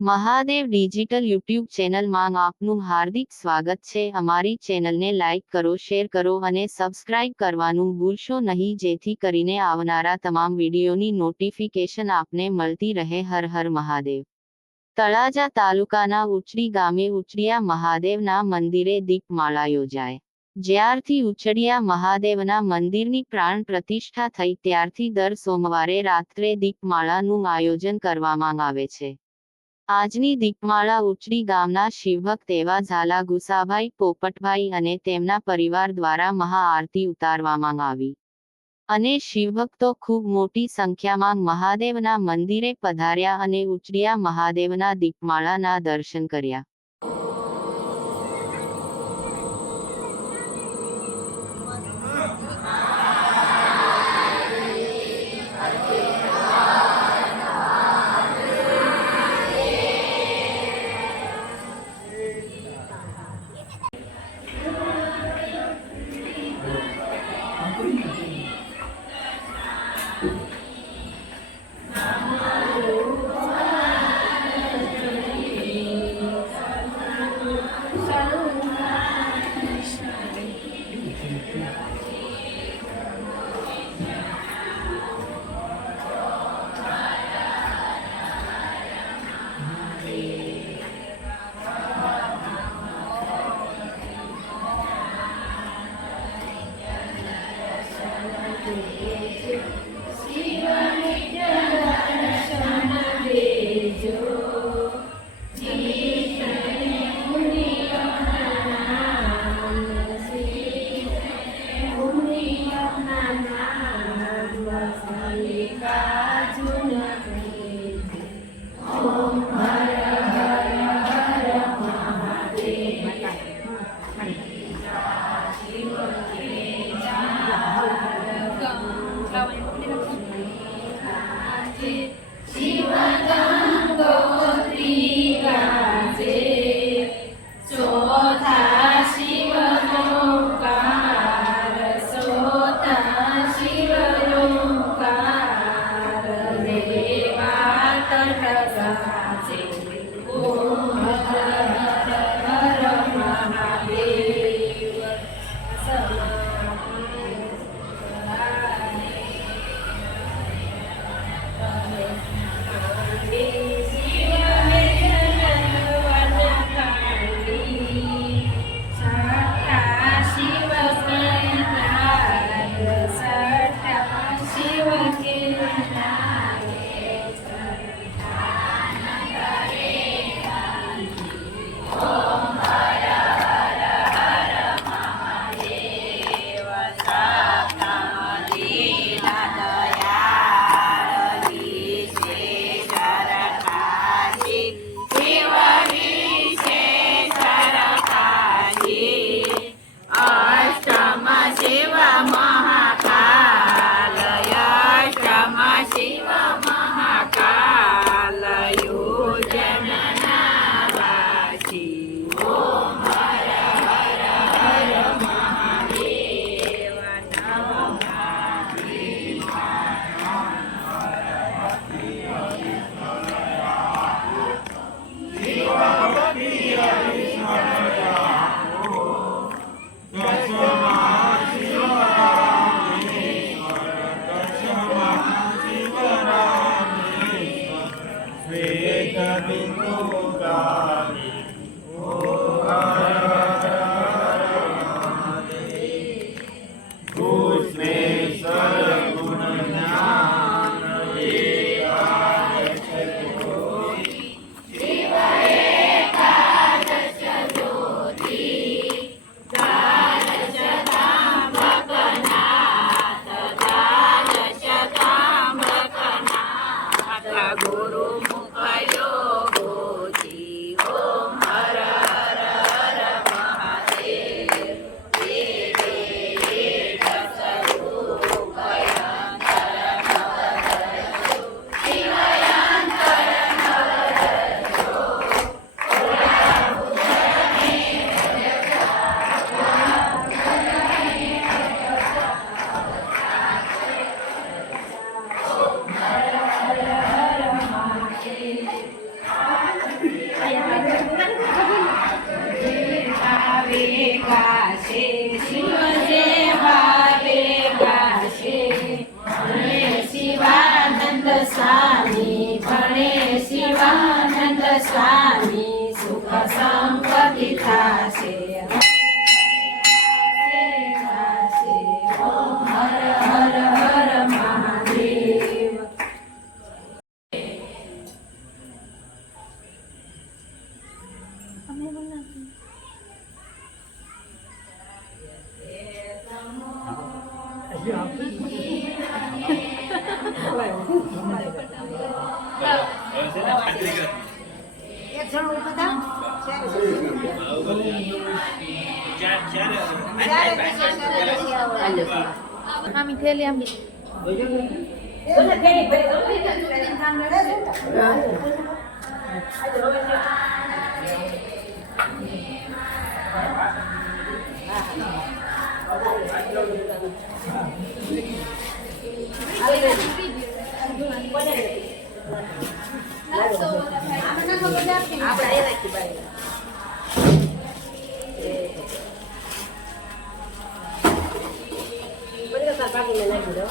Mahadev digital YouTube ચેનલમાં આપનું હાર્દિક સ્વાગત છે। અમારી ચેનલને લાઇક કરો, શેર કરો અને સબસ્ક્રાઇબ કરવાનું ભૂલશો નહીં, જેથી કરીને આવનારા તમામ વિડીયોની નોટિફિકેશન આપને મળતી રહે। હર હર મહાદેવ। તળાજા તાલુકાના ઉચડી ગામે ઉચડિયા મહાદેવના મંદિરે દીપમાળા યોજાય। જ્યારથી ઉચડિયા મહાદેવના મંદિરની પ્રાણ પ્રતિષ્ઠા થઈ ત્યારથી દર સોમવારે રાત્રે દીપમાળાનું આયોજન કરવામાં આવે છે। આજની દીપમાળા ઉચડી ગામના શિવભક્ત એવા ઝાલા ગુસાભાઈ પોપટભાઈ અને તેમના પરિવાર દ્વારા મહાઆરતી ઉતારવામાં આવી અને શિવભક્તો ખૂબ મોટી સંખ્યામાં મહાદેવના મંદિરે પધાર્યા અને ઉચડિયા મહાદેવના દીપમાળાના દર્શન કર્યા। ગુરુ મુખ યોગોથી સ્વામી સુખ સંપત્તિ થાશે ઓમ હર હર હર મહાદેવ આમી થેલી આમી બાકી નાખી દો